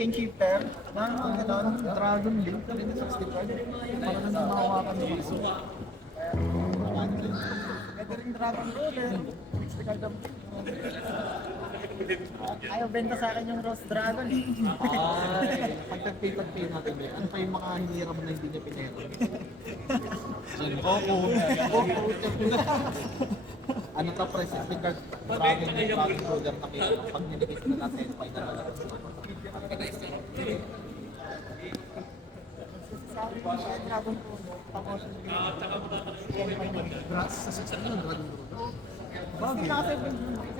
chain shifter, na mga gano'n, Dragon Link, din sa slipper, para nang mahawakan mo maso. Pwede rin Dragon Roller, mix the card of ayaw benta sa akin yung Rose Dragon eh. Ay, pag nag-pay natin yun, ano pa yung mga hiram na hindi niya pinero? Goku. Ano ka price? Yung card, Dragon Roller na kayo. Pag nilikit na natin, pay na lang. Sabi ko siya, Dragon Roller, tapos Grass sa 6 ano, Dragon Roller. Bagay. Kasi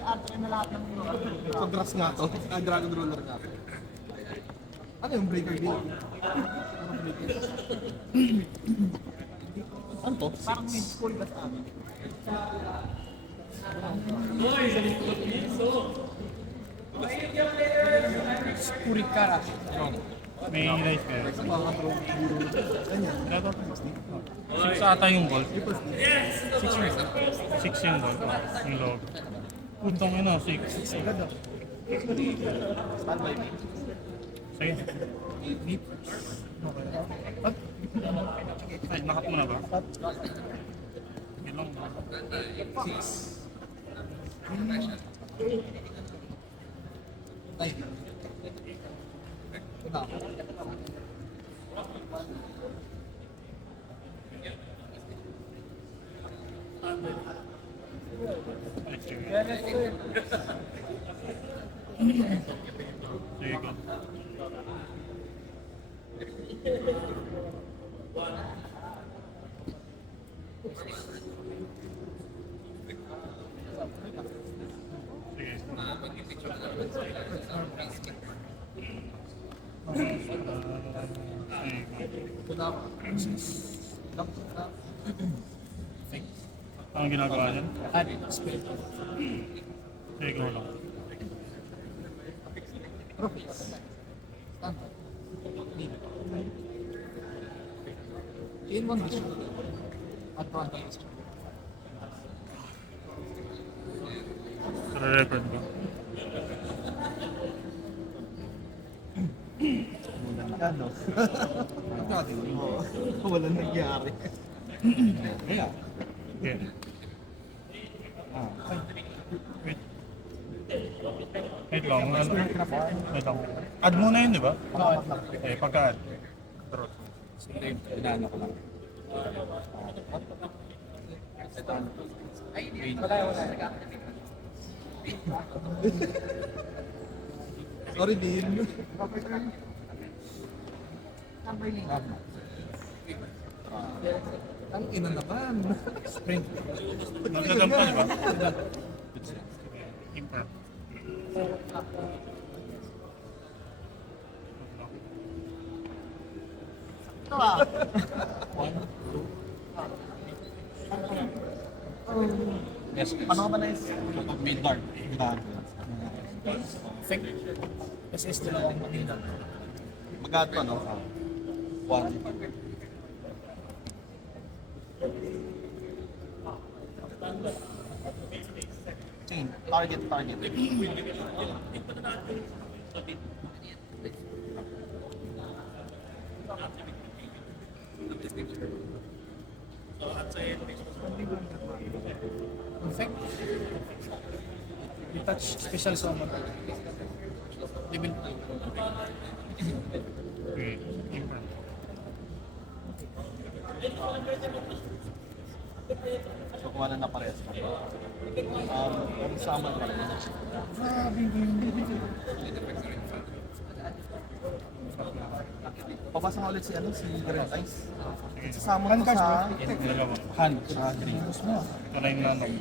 arte na lahat ng So, grass nga to. Dragon Roller nga to. Ano yung breaker deal? Ano to? parang mid school ba sa amin? Kurikara. May rice kayo. Mga bro. Ganyan. Ito? 6 ata yung gold. 6 yung gold. Yung logo. Putong ino, 6. Agad ah. Standby. Sige. Ay, nakat mo na ba? Yun lang. Ay. Ito. Ay, sige. Sige ko. Sige. Ito na. Ang ginagawa niyan? Ano? Spirit. Sige ko lang. Standby. In one dish. Advantage. Re-record ko. Ano? Natin. Walang nangyari. Kaya. Okay. Wait. Wait lang. Ano? Wait lang. Add muna yun, di ba? Eh, pagka-add. Draw. Sige, inaano ko lang. Sorry, Dean. Number link. Ang ina naman. Spring. Nagdadam pa, di ba? Import. Ito ah. Yes, Paano ka ba na-is? kapag may dark, bago. Fake. SS dalawang Manila. Magkano pa, no? One. Chain. Target. Perfect. Detach special summon. Level 2. Okay. Import. So, kuha na parehas ka. Ang summon pa rin. Papasa nga ulit si Grand Ice. Sasama ko sa Dalawa. Han, sa Green. Ito na yung nanong.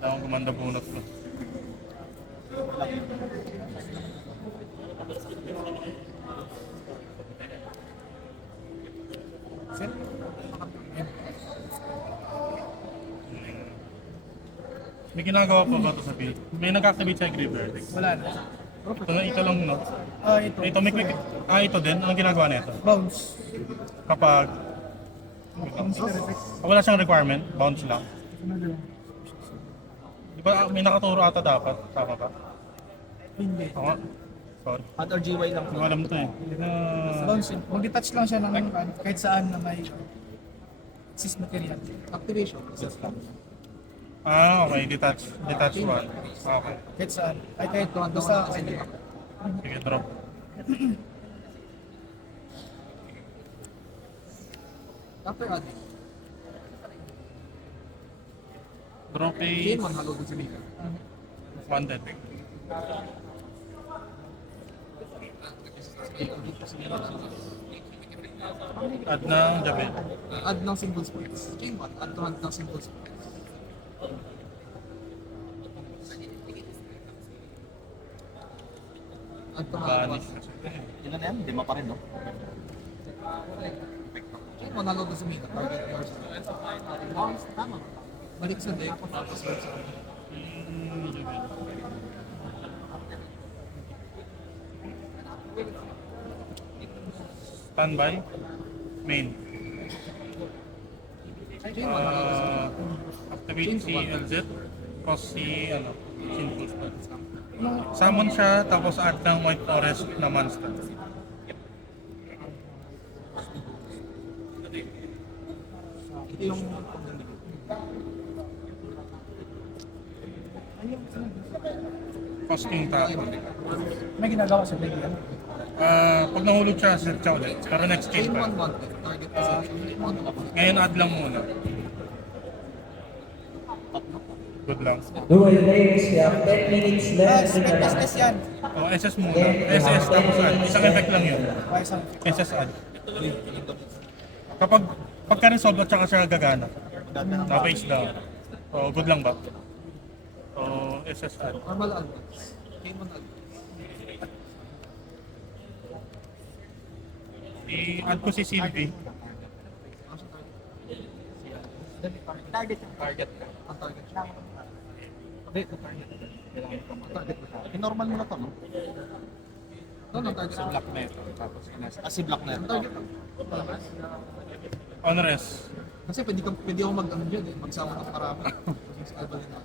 Wala akong gumanda bunot ko. Set. May ginagawa pa ba ito sa field? May nag-activate sa Grave Verdict. Wala na. Ito lang, no? Ito. Ito, may quick... ito din. Anong ginagawa nito? Bounce. Kapag... wala siyang requirement, bounce lang. Di ba may nakaturo ata dapat? Tama ba? Hindi. Tama? Sorry. Add or GY lang Hindi po. ko alam to eh. Launch, mag-detach lang siya ng kahit saan na may sis material. Activation. Access lang. Okay. Detach one. Okay. Kahit saan. Ay kahit Ito, ando basta ka na. Sige, drop. After adding, Drop chain is 1 halo dun sa Mika. 1 dead. Add ng Jabel. Add ng single spots. Chain 1, add to hand ng single spots. Add to hand Vanish. 1. Ilan na yan? Lima pa rin, no? Chain 1 halo dun sa Mika. Target yours. Tama. Balik sa deck. Tapos balik sa Standby. Main. chain 1 halo dun sa Mika. Activate si LZ. Tapos si, Simple Spell. Summon siya, tapos add ng White Forest na monster. Ito yung Costing tap. may ginagawa sa deck yan. Pag nahulog siya, set siya ulit. Pero next chain game 1 pa. wanted. Target kasi. Ngayon add lang muna. Good lang. Dual players, we have 10 minutes left in the Spec round. business yan. SS muna. SS tapos add. Isang effect lang yun. Kaya isang SS add. Pagka resolve at saka siya gagana. Na face down. So, good lang ba? So, SS add. Normal advance. Chain 1 advance. I-add ko si Sylvie. Target yung target. Ang target siya. Hindi, yung target. Ang target ko siya. Normal mo na to, no? Doon ang target. Si Black na ito. Tapos, si Black na Ang ito. target lang. On rest. Kasi pwede ako mag-ano dyan eh. Magsama ng marami. Mas albal din ako.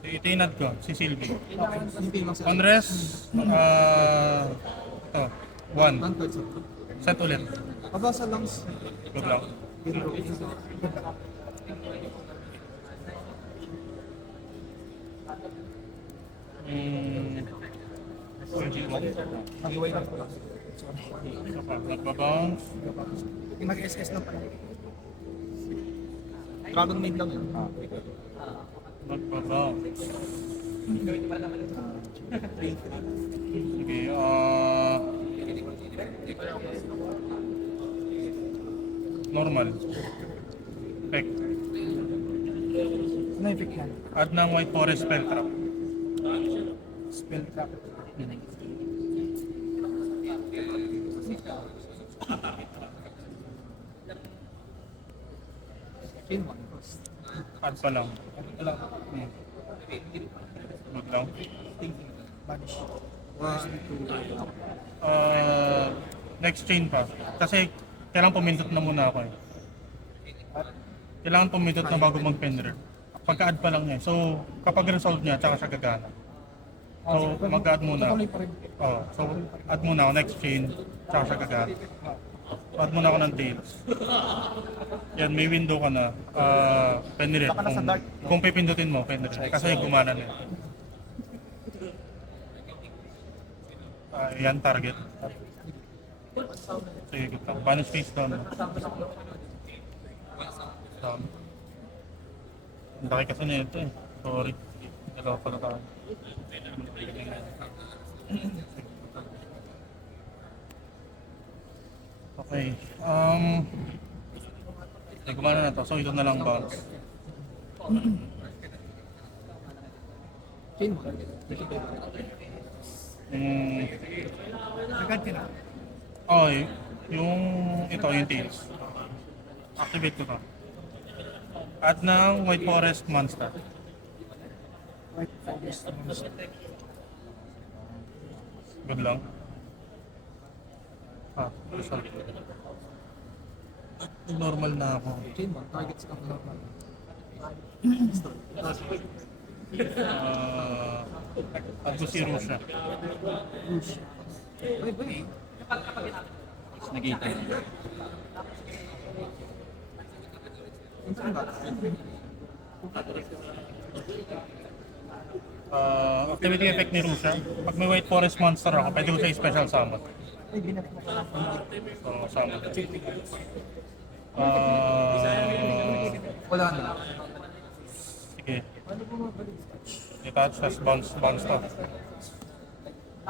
Itinad ko, si Sylvie. Hindi lang sila. On rest, ito, 1. One-third sa Set ulit. Pabasa lang. Good lang. Mag-iway lang. Nagbabounce. mag-SS lang pala. Dragon Maid lang yun. Nagbabounce. Sige, normal. Effect. Ano yung pick yan? Add ng White Forest Spell Trap. Spell trap. Chain 1. Add pa lang. Alam. Good lang. Banish. 1, 2, Next chain pa. Kasi kailangan pumindot na muna ako eh. Kailangan pumindot na bago mag-pender. Pagka-add pa lang niya. So, kapag resolve niya, tsaka siya gagana. So, mag-add muna. Tutuloy pa rin. So, add muna ako next chain, tsaka siya gagana. So, add muna ako ng tails. Yan, may window ka na. Pender kung pipindutin mo, pender. Kasi gumana na yun. Yan, target. Sige, good lang. Banish face down. Down. Ang laki kasi na ito eh. Sorry. Dalawa pala tayo. Okay. Gumana na to. So, ito na lang bounce. chain 1. Agad ka na. Okay. Yung tails. Activate ko to. Add ng White Forest Monster. White Forest Monster. Good lang. Result. Normal na ako. Chain 1. Targets lang. Uh, At si Russia. Nagita. Activity effect ni Russia. Pag may White Forest Monster ako, pwede ko siya special summon. So, summon. Wala na. Sige. Detach, tas bounce to.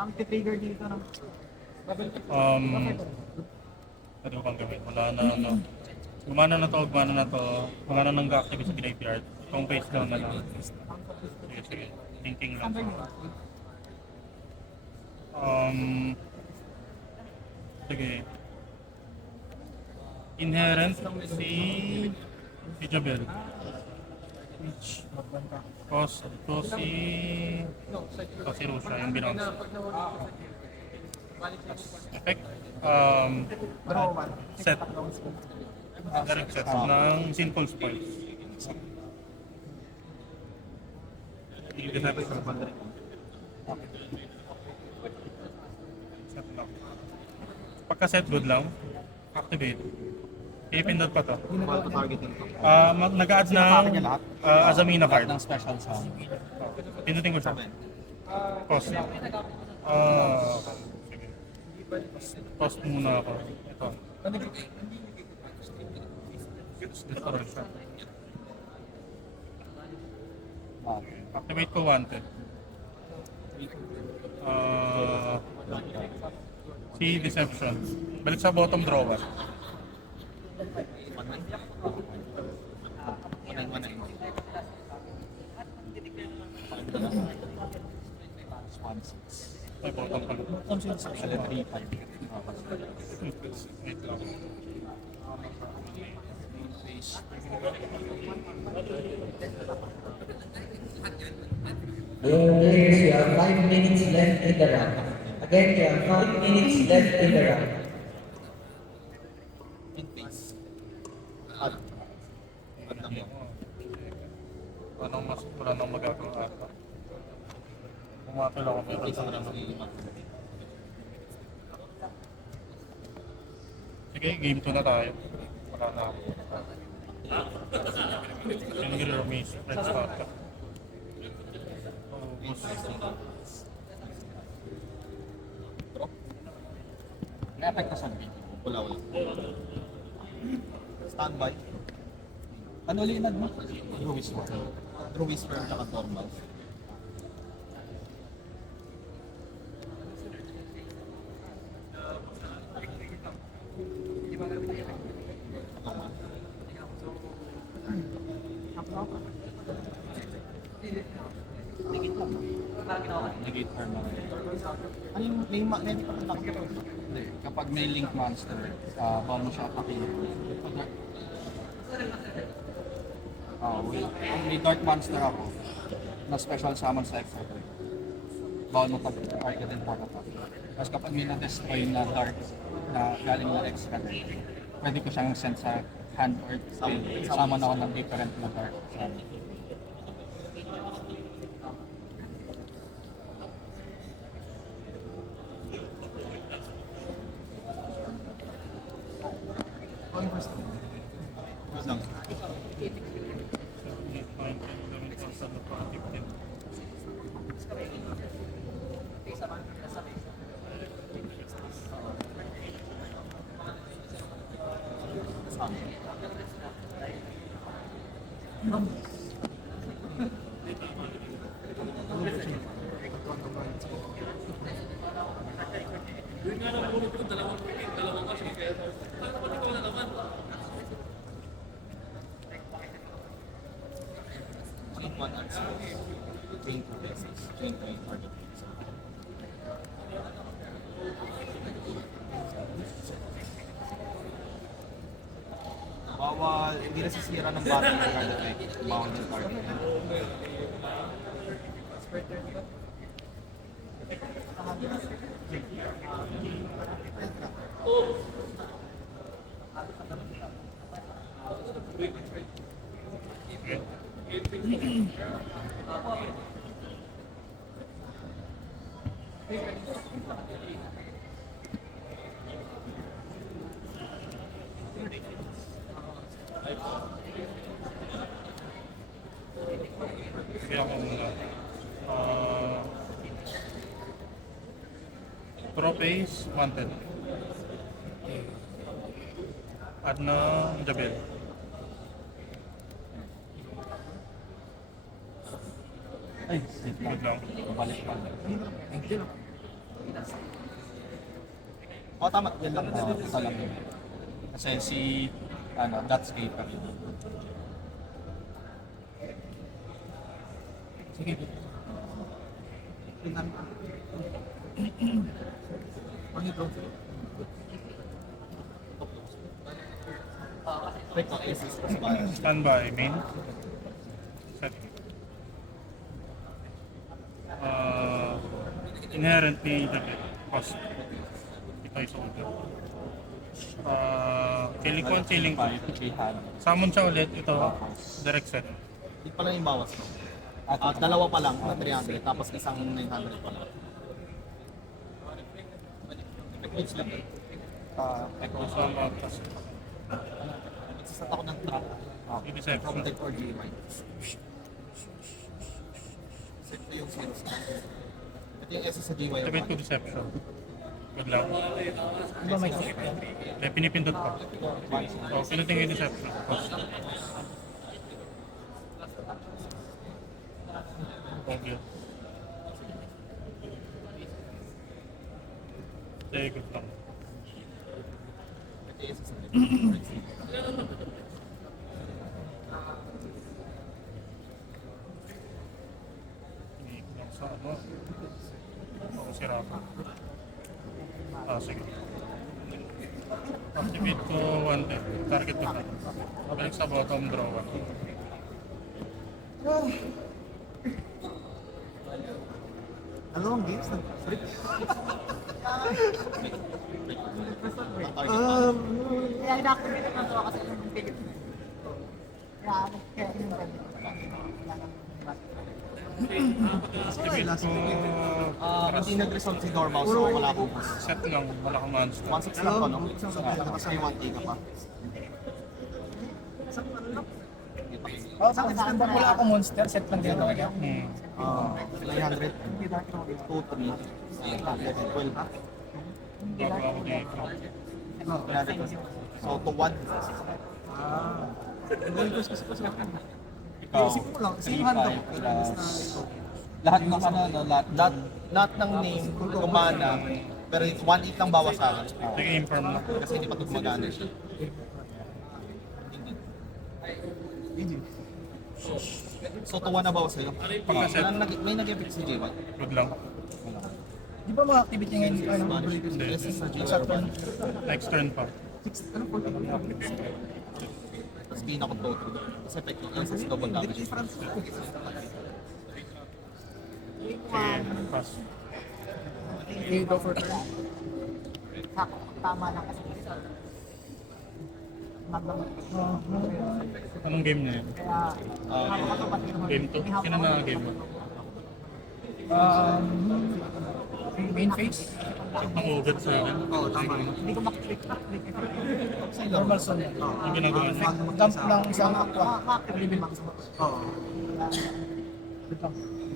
Ang trigger dito ng Ano bang gawin? Wala na, ano. Gumana na to. Gumana nang ga-activate sa graveyard. Kung face down na lang. Sige. Thinking lang. Sige. Inherent si Jabel. Cost to si Russia, yung binounce. Effect. Set. Direct set ng Sinful Spoils. Set lang. Pagka-set good lang, activate. Ipindot pa to. Targeting ko. Nag-add ng Azamina card. Ng special sound. Pindutin ko siya. Pause. Sige. Pause muna ako. Ito. Ito rin siya. Activate ko wanted. Si Deception. Balik sa bottom drawer. Ay, bottom pala. Wait lang. Players, you have 5 minutes left in the round. Again, you have 5 minutes left in the round. Wala nang magagawa ata. Pumatol ako meron sa naman. Sige, game 2 na tayo. Wala na ako. Singular Maze, Red Starter. May effect na saan? Wala. Standby. Ano linad mo? Drew Whisper. Drew Whisper tsaka normal. Negate permanent. Ano yung may pagkakita ko? Hindi. Kapag may link monster, bawal mo siya atakin. May dark monster ako na special summon sa extra turn. Bawal mo target and port attack. Tapos kapag may na-destroy na dark na galing na extra turn, pwede ko siyang send sa hand or field. Summon ako ng different na dark. Wait lang. Chain 1 answer. Chain 2 basis. Chain 3 target. Bawal, hindi nasisira ng battle ng card effect. Bawal ng target. Sige ako muna. Tropace, wanted. At na Jabel. Ay, wait lang. Good lang. Balik-balik. O, tama. Yan lang. Ito lang yun. Kasi si, Dutch Gator. Sige. Ang ito. Break ng aces. Mas ba? Standby, main. Set. Inherently Jabel. Cost. Ito yung soldier. Killing ko, killing ko. Summon siya ulit. Ito, direct set. Hindi pala yung bawas. No? Dalawa pa lang na 300, tapos isang 900 pa lang. Mix lang. Echo sama, plus Magsasat ako ng trap. Deception. From deck or GMI. Set ko yung series. Ito yung SS sa GY. Activate ko Deception. Good lang. Diba may sakit yan? May pinipindot ko. So, pinutin ko yung Deception. Cost. Okay. Good lang. Ito yung SS sa GY. Iniikot lang sa ano. Ako si Rafa. Sige. Activate ko 110. Target ko na. Balik sa bottom draw. Dalawang games na. I-activate naman ito kasi yung pilit mo. Kaya yung ganyan. Activate ko Hindi nag-resolve si Dormouse, so wala akong set lang. Wala kang monster. 1.6 lang to, no? Tapos may 1K ka pa. Oh, sa akin, wala akong monster. Set lang din talaga. 900, 2, 3, 12. Bago ako dito. So, to 1. Ikaw, Isip mo lang, 3, isip hand 5 plus... Lahat ng Lahat ng name, kumana, pero 1.8 lang bawas sa akin. Sige, inform na. Kasi hindi pa ito gumagana siya. So, to 1 na bawas sa'yo. Pagka-set. May nag-effect si JY. Good lang. Di ba ma-activate niya ngayon? Ano? Hindi. Sa Sa JY. turn. Next turn pa. Ano po? Tapos pina ko to. Kasi effect yung SS double damage. Pass. You go for turn. Sako, tama lang kasi. Magamit. Anong game niya yun? Kaya, nakakatapat yun. Game 2? Sino na game mo? Main phase? Check ng ugat sa akin. Oo, tama. Hindi ko makiklik. Normal zone. Yung ginagawa niya. Dump lang isang aqua. Makakabilib max mo. Oo.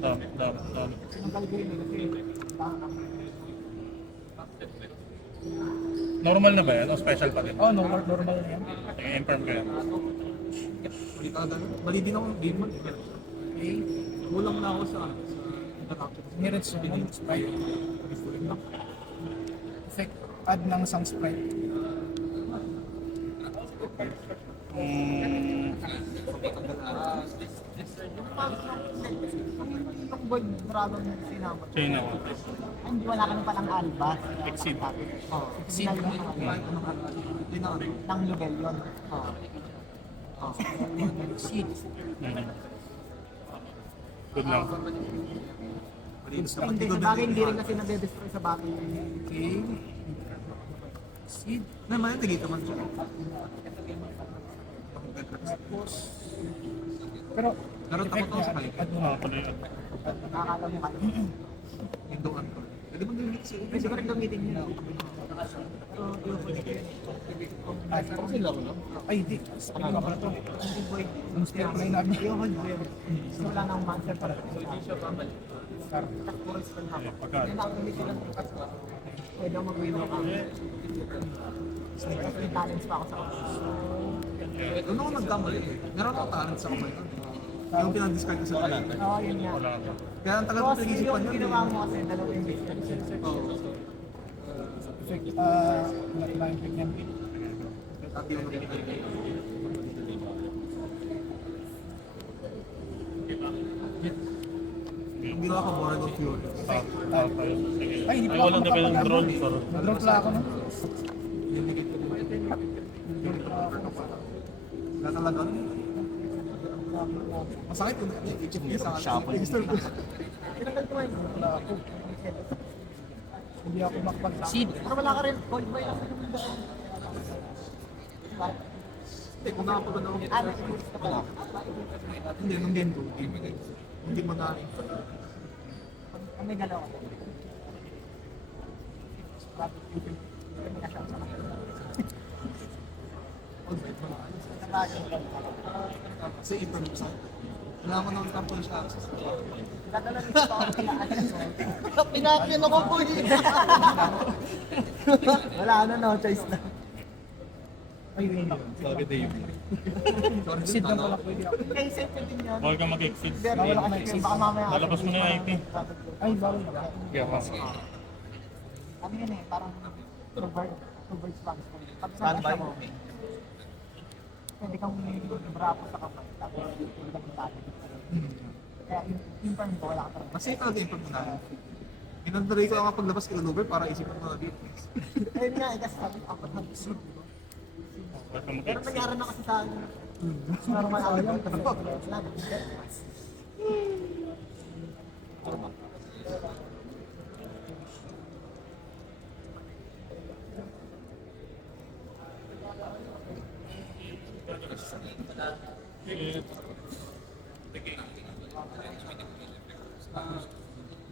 Dami. Ang galigay mo kasi, Normal na ba yan? O special pa din? Oh, normal na yan. I-inform ko yan. Mali din ako, di mo. Okay. Kulang na ako sa Mirrors yung sprite. Effect, add ng isang sprite. yung board dragon na sinama. Chain ako. Hindi wala ka na palang albas. Exceed. Oo. Exceed. Ng level yun. Oo. Seed. Good lang. Hindi, sa bagay hindi rin kasi nade-destroy sa bagay. Okay. Seed. Naman, tigito man siya. Tapos, pero, effect niya, add mo na. Pala yun. Nakakala mo kayo. Hinduan ko. Pwede mo Pwede ko rin gamitin yun. Pero yung ko yun. Parang sila ko lang. Ay, hindi. Ano nga pala to? Hindi boy. Ang step na yun namin. Yung hold boy. So wala nang monster para sa Hindi siya babalik. puro spell hako. Pagka- Yun ang gamitin lang. Pwede ako mag-win ako. Tapos may talents pa ako sa kapatid. Doon ako nagkamali. Meron ako talent sa kamay. Yung pinag-discard ko sa kanan. Oo, yun nga. Wala na. Kaya ang tagal ko Tapos pinag-isipan yung yun. ginawa mo kasi dalawa yung base. Effect, line pick yan. Yung ginawa ko, Born of Fury. Ay, hindi Ay, pa walang ako develop makapag- drone. Sorry. Nag-draw pala ako, no? Kaya talaga. Masakit yun. I-check niya sa akin. Pinagdag ko yun. Wala ako. Hindi ako makapag-seed. Pero wala ka rin. Gold boy lang. Diba? Hindi, kung nakapunta ako. Ah, nag-boost ka pala. Hindi, nung game 2. Hindi magaling. Ang may galaw ako. Hindi na siya. Kasi ito mo sa wala mo nang tampo siya access. Dadala nito pa ako kila Alex. Pinakyan ako po Wala ano, no choice na. Ay, hindi. Sorry, Dave. Seed lang pala pwede ako. Kaya safe ko din yun. Bawal ka mag-exit. Pero wala ka na-exit. Baka mamaya. Lalabas mo na yung IP. Ay, bawal ba? Ano yun eh, parang two-birds box. Pag Standby. mo, pwede kang brapo sa kamay. Tapos, pwede kang tali. Kaya yung firm ko, wala ka talaga. Kasi talaga yung pagmanahan. Inandaray ko ang paglabas kay Lover para isipin mo na dito. Ayun nga, eh, kasi sabi ko, ako nag-isip. Bawal ka Pero mag-exit. nangyari na kasi sa akin. Normal ako yun. Kasi wala na.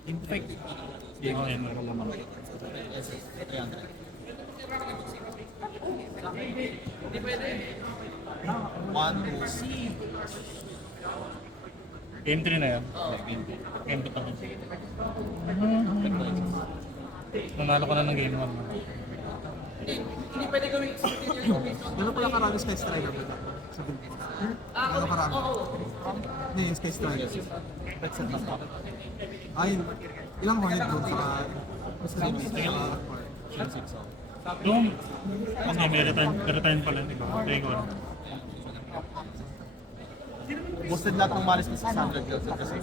Infect. Oo, yan. Meron naman. One, two. Game 3 na yan. Game 2 tayo. Nanalo ka na ng game 1. Gano'n pala karami Sky Strider ba? Sabi ko. Gano'n karami? Hindi, yung Sky Strider. Let's set lang. Ay, ilang Hornet doon sa Doon. Kasi may return pala. Di ba? Take on. Boosted lahat ng malis na 600 girls kasi.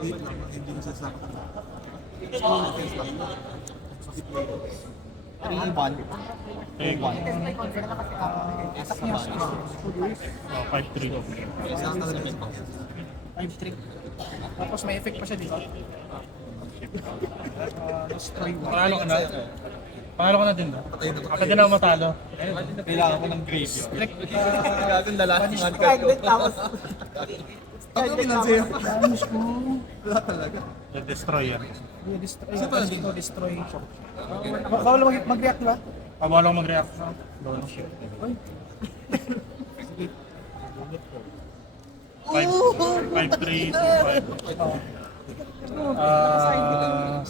Wait lang, hindi mo sasapat. Ano yung one? Take on. Kasi may concern na kasi ako. Oh, 5-3. Isa talaga yun. 5-3. Tapos may effect pa siya, di ba? Destroy one. Panalo ka na. Panalo ka na din ba? Kapag din ako matalo. Kailangan ko ng grave. Strict. Gagawin na lahat ng Kahit din tapos. Ano pinansin? Damage ko. Wala talaga. Destroy yan. Destroy. Dito, destroy. Bawal mag-react, di ba? Pabawal ako mag-react. Don't shit. 5-3, 2-5.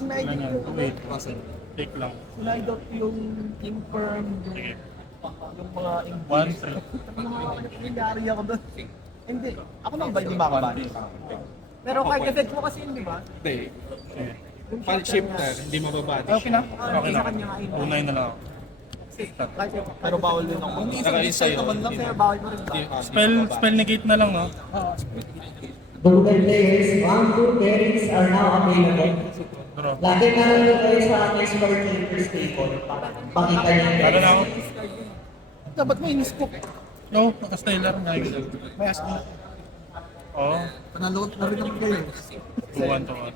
Ilan yan? 2-8. Take lang. Sinidot yung infirm, Sige. yung mga 1-3. Nangyari ako doon. Hindi. Ako lang ba hindi makabali? Pero kahit effect mo kasi yun, di ba? Hindi. Sige. Pal shifter, hindi mababadi. Okay na? Okay na. 2-9 na lang ako. Pero bawal din ako. Naka-install naman lang. Pero bawal mo rin ba? Spell negate na lang, no? Google players, round 2 pairings are now available. Draw. Lagi na lang kayo sa ating Smart Keepers table. Pakita niyo Ano na guys. ako? Dapat mo in-scoop. No, naka-stellar. May ask na. Oo. Panalo na rin naman kayo. 2-1 to 1.